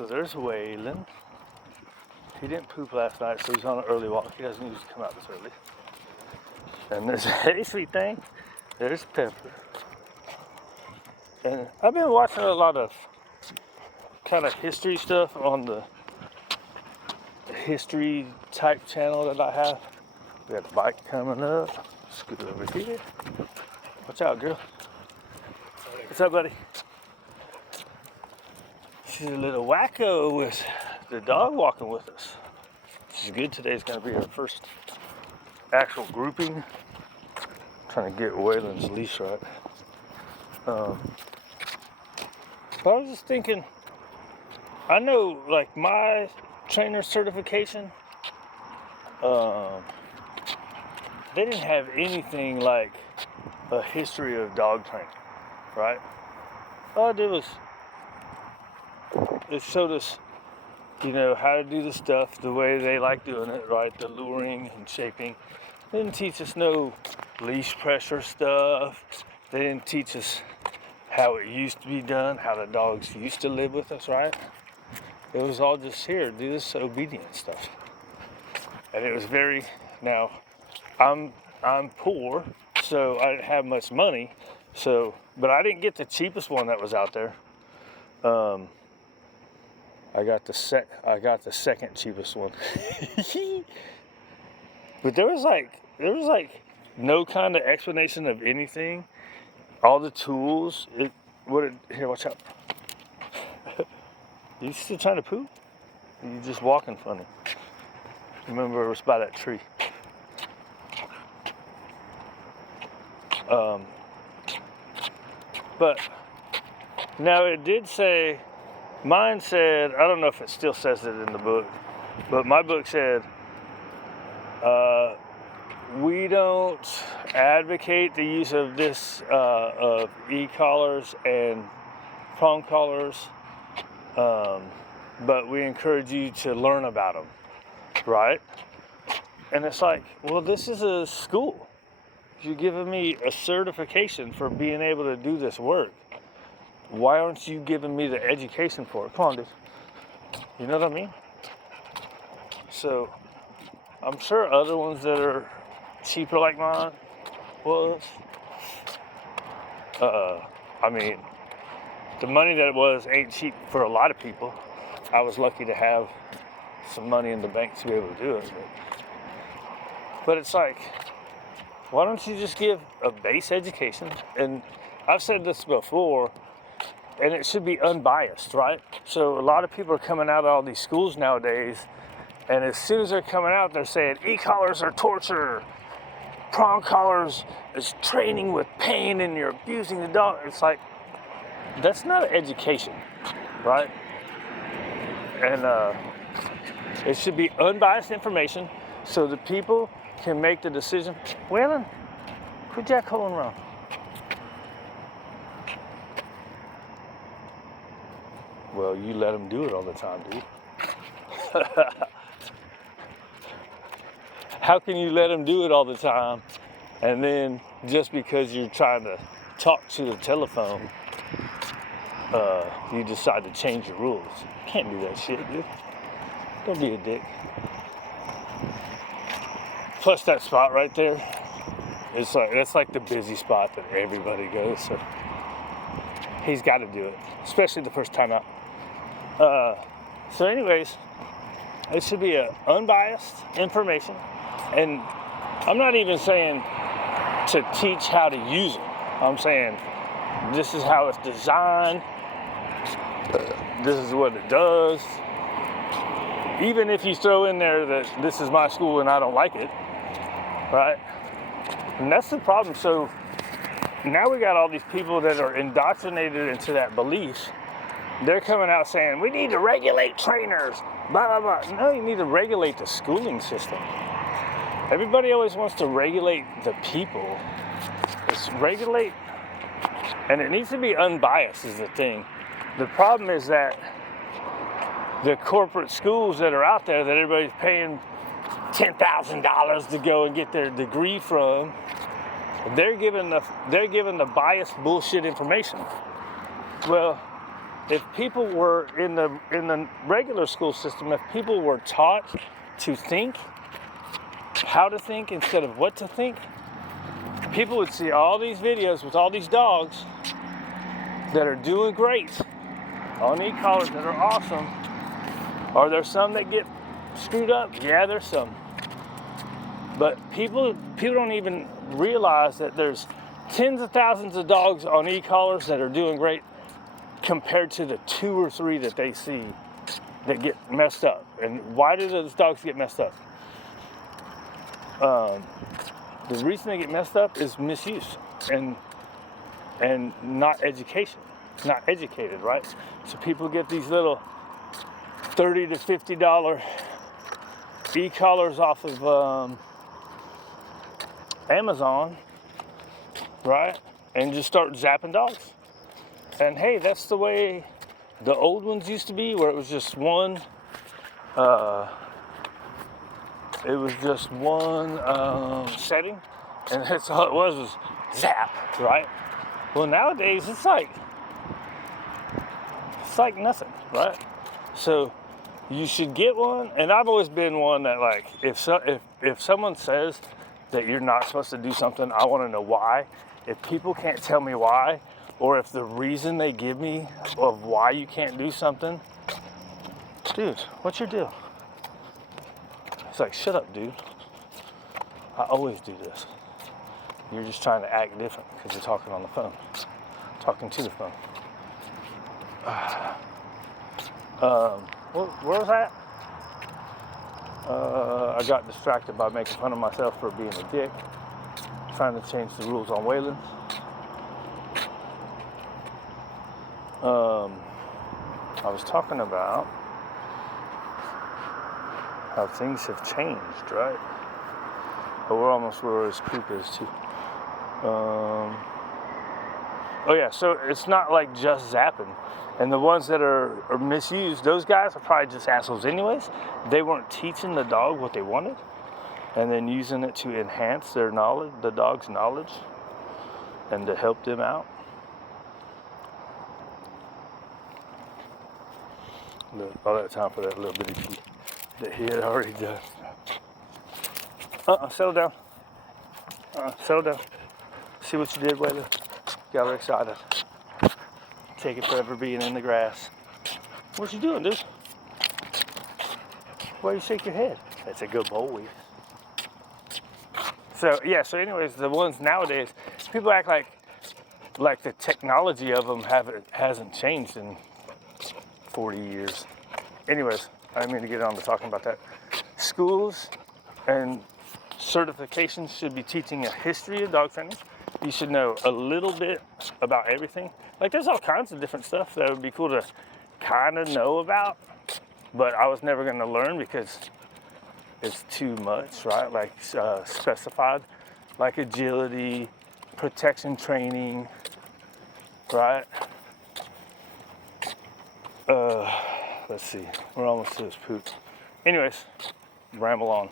So there's Waylon. He didn't poop last night, so he's on an early walk. He doesn't usually come out this early. And there's a hey, sweet thing. There's Pepper. And I've been watching a lot of kind of history stuff on the history type channel that I have. We got the bike coming up. Scoot over here. Watch out, girl. What's up, buddy? She's a little wacko with the dog walking with us. She's good. Today's going to be our first actual grouping. Trying to get Waylon's leash right. But I was just thinking, I know like my trainer certification, they didn't have anything like a history of dog training, right? All it did was it showed us, you know, how to do the stuff the way they like doing it, right? The luring and shaping. They didn't teach us no leash pressure stuff. They didn't teach us how it used to be done, how the dogs used to live with us, right? It was all just here, do this obedient stuff. And it was very, now, I'm poor, so I didn't have much money, so, but I didn't get the cheapest one that was out there. I got the second cheapest one. But there was like no kind of explanation of anything. All the tools, here, watch out. You still trying to poop? You just walking funny. Remember, it was by that tree. But now it did say, mine said, I don't know if it still says it in the book, but my book said, we don't advocate the use of this, of e-collars and prong collars, but we encourage you to learn about them, right? And it's like, well, this is a school. You're giving me a certification for being able to do this work. Why aren't you giving me the education for it? Come on, dude. You know what I mean? So, I'm sure other ones that are cheaper like mine was. I mean, the money that it was ain't cheap for a lot of people. I was lucky to have some money in the bank to be able to do it. But it's like, why don't you just give a base education? And I've said this before, and it should be unbiased, right? So a lot of people are coming out of all these schools nowadays, and as soon as they're coming out, they're saying e-collars are torture, prong collars is training with pain, and you're abusing the dog. It's like, that's not an education, right? And it should be unbiased information so the people can make the decision. Waylon, quit jack-holing around. Well, you let them do it all the time, dude. How can you let them do it all the time, and then just because you're trying to talk to the telephone, you decide to change your rules? You can't do that shit, dude. Don't be a dick. Plus that spot right there, that's like the busy spot that everybody goes, so he's got to do it, especially the first time out. So anyways, it should be a unbiased information, and I'm not even saying to teach how to use it. I'm saying this is how it's designed, this is what it does. Even if you throw in there that this is my school and I don't like it, right? And that's the problem. So now we got all these people that are indoctrinated into that belief. They're coming out saying, we need to regulate trainers, blah, blah, blah. No, you need to regulate the schooling system. Everybody always wants to regulate the people. It's regulate, and it needs to be unbiased is the thing. The problem is that the corporate schools that are out there that everybody's paying $10,000 to go and get their degree from, they're giving the biased bullshit information. Well, if people were in the regular school system, if people were taught to think, how to think instead of what to think, people would see all these videos with all these dogs that are doing great on e-collars that are awesome. Are there some that get screwed up? Yeah, there's some. But people don't even realize that there's tens of thousands of dogs on e-collars that are doing great compared to the 2 or 3 that they see that get messed up. And why do those dogs get messed up? The reason they get messed up is misuse and not education, not educated, right? So people get these little $30 to $50 e-collars off of Amazon, right? And just start zapping dogs. And hey, that's the way the old ones used to be, where it was just one, setting, and that's all it was zap, right? Well, nowadays it's like nothing, right? So you should get one, and I've always been one that, like, if someone says that you're not supposed to do something, I want to know why. If people can't tell me why, or if the reason they give me of why you can't do something, dude, what's your deal? It's like, shut up, dude. I always do this. You're just trying to act different because you're talking on the phone, talking to the phone. Where was I at? I got distracted by making fun of myself for being a dick, trying to change the rules on Wayland. I was talking about how things have changed, right? But we're almost where this creek is too. Oh yeah, so it's not like just zapping. And the ones that are misused, those guys are probably just assholes anyways. They weren't teaching the dog what they wanted and then using it to enhance their knowledge, the dog's knowledge, and to help them out. All that time for that little bitty pee that he had already done. Settle down. Settle down. See what you did, Waylon? Got her excited. Take it forever being in the grass. What you doing, dude? Why you shake your head? That's a good boy. So yeah, so anyways, the ones nowadays, people act like the technology of them hasn't changed in 40 years. Anyways, I didn't mean to get on to talking about that. Schools and certifications should be teaching a history of dog training. You should know a little bit about everything. Like, there's all kinds of different stuff that would be cool to kind of know about, but I was never going to learn because it's too much, right? Like specified, like agility, protection training, right? Let's see, we're almost to this poop. Anyways, ramble on.